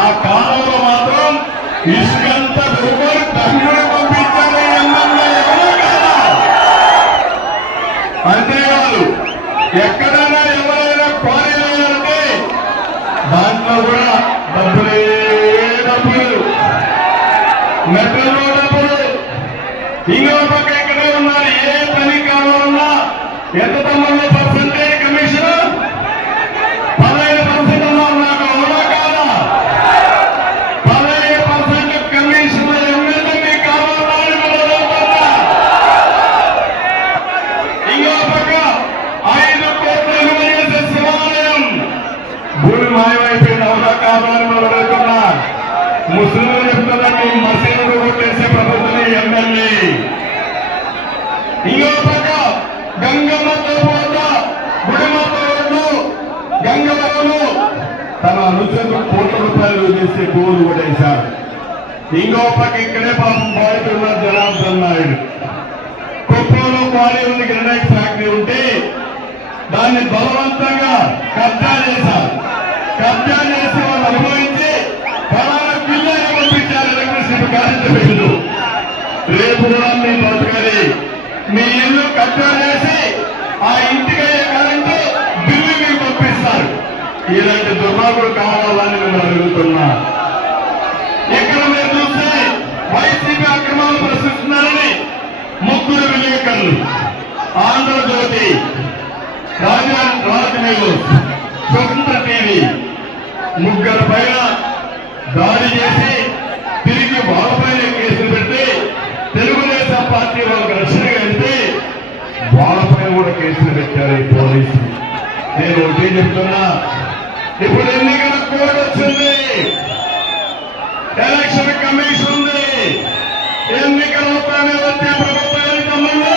ఆ కాలంలో మాత్రం ఇసుకంత రూపాయలు తమిళ పంపించాలి అంతేకాదు ఎక్కడైనా ఎవరైనా పారేయాలంటే దాంట్లో కూడా డబ్బులు మెట్రలో డబ్బులు ఇంకో పక్క ఇక్కడే ఉన్నారు. ఏ పని కావాలన్నా ఎంత తమ్ముళ్ళు పర్సెంటేజ్ కమిషన్ 15% ఉన్నారు. నాకు అవునా కాదా? 15% కమిషన్ ఎమ్మెల్యే మీకు కావాలని ఇంకో పక్క 5 కోట్లు విలువ చేసే శివాలయం భూమి మాయమైపోయింది. అవునా కాదా అని మనం అడుగుతున్నా. ముస్లింలు చెప్తున్నా మీ మసీదులు కొట్టేసే ప్రభుత్వం ఎమ్మెల్యే. ఇంకో పక్క గంగమ్మతో పోత గుడిమతో రోడ్లు గంగమ్మను తన అనుచరులు కోట్ల రూపాయలు చేసే భూములు కొట్టేశారు. ఇంకో పక్క ఇక్కడే పాపం బాధితున్న జనార్దన్ నాయుడు కుప్పంలో క్వారీ ఉంది. గ్రనైట్ ఫ్యాక్టరీ ఉంటే దాన్ని బలవంతంగా కబ్జా చేశారు. కబ్జా చేసి వాళ్ళు అనుభవించి ఫలానా బిల్లు పంపించారు. ఎలక్ట్రిసిటీ కరెంటు బిల్లు రేపు కూడా మీ బతకాలి. మీ ఇల్లు కబ్జా చేసి ఆ ఇంటికి కరెంటు బిల్లు మీకు పంపిస్తారు. ఇలాంటి దుర్మార్గులు కావాలని మేము అడుగుతున్నా. ఇక్కడ మీరు చూస్తే వైసీపీ అక్రమాలు ప్రశ్నిస్తున్నారని 3 విలేకరులు ఆంధ్రజ్యోతి, రాజ్ న్యూస్, స్వతంత్ర టీవీ 3 పైన దాడి చేసి తిరిగి వాళ్ళపైన కేసులు పెట్టి తెలుగుదేశం పార్టీ వాళ్ళకి రక్షణగా వెళ్తే వాళ్ళపైన కూడా కేసులు పెట్టారు ఈ పోలీసులు. నేను ఒకటి చెప్తున్నా, ఇప్పుడు ఎన్నికల కోడ్ వచ్చింది, ఎలక్షన్ కమిషన్ ఉంది. ఎన్నికలవుతానే వచ్చే ప్రభుత్వానికి తమ్ముళ్ళు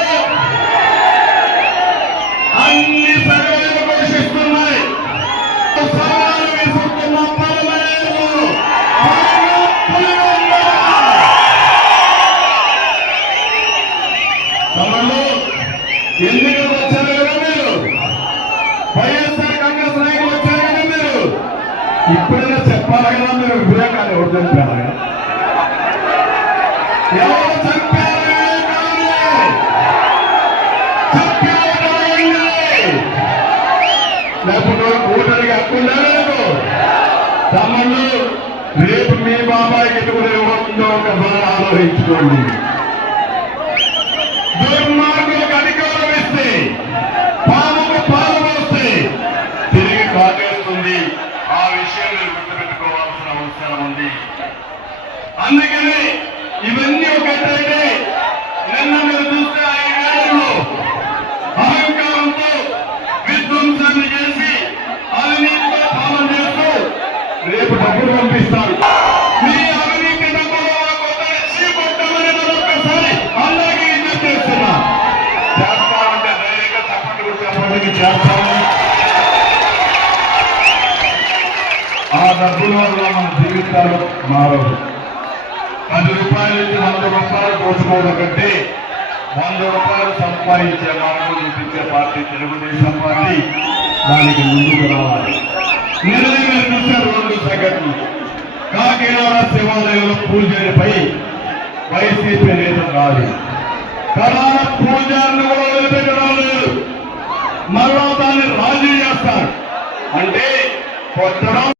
అన్ని సర్వేలు ఘోషిస్తున్నాయి. సవాలు విసురుతున్న తమ్ముళ్ళు ఎన్నికలు వచ్చారు కదా మీరు, వైఎస్ఆర్ కాంగ్రెస్ నాయకులు వచ్చారు కదా మీరు, ఇప్పుడైనా చెప్పాలి కదా మీరు వివేకాన్ని ఎవరు చంపారు? ఎవరు చంపారు? లేకపోతే ఓటరికి హక్కుందా లేదు? తమ్ముళ్ళు రేపు మీ బాబాయ్కి ఎటువంటి ఇవ్వకుందో ఒకసారి ఆలోచించుకోండి. దుర్మార్గులకు అధికారం ఇస్తే, పాముకు పాలు పోస్తే తిరిగి కాటేస్తుంది. ఆ విషయం మీరు గుర్తుపెట్టుకోవాల్సిన అవసరం ఉంది. అందుకని ఇవన్నీ ఒకటైతే నిన్న మీరు చూస్తే 5 ఏళ్లలో అహంకారంతో విధ్వంసాన్ని చేసి అవినీతితో పాలన చేస్తూ రేపు డబ్బులు పంపిస్తారు. మీ అవినీతి డబ్బులు కొట్టమని మరొకసారి అలాగే ఇజ్జత్ చేస్తున్నా. చేస్తామంటే ధైర్యంగా చెప్పండి చేస్తామని. ఆ డబ్బుల వల్ల మన జీవితాలు మారవు. 10 రూపాయలు ఇచ్చి 100 రూపాయలు కోసుకోవడం కంటే 100 రూపాయలు సంపాదించే మార్గం చూపించే పార్టీ తెలుగుదేశం పార్టీ. దానికి ముందుకు రావాలి. నిజంగా చూసే 2 సెకండ్లు కాకినాడ శివాలయంలో పూజలపై వైసీపీ నేతలు రాలి ప్రధాన పూజారిని కూడా వదిలిపెట్టడం లేదు. మరో దాన్ని రాజీ చేస్తారు అంటే కొట్టడం